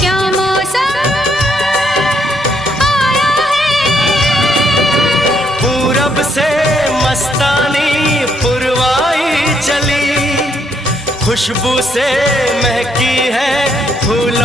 क्या मौसम आया है। पूरब से मस्तानी पुरवाई चली, खुशबू से महकी है फूल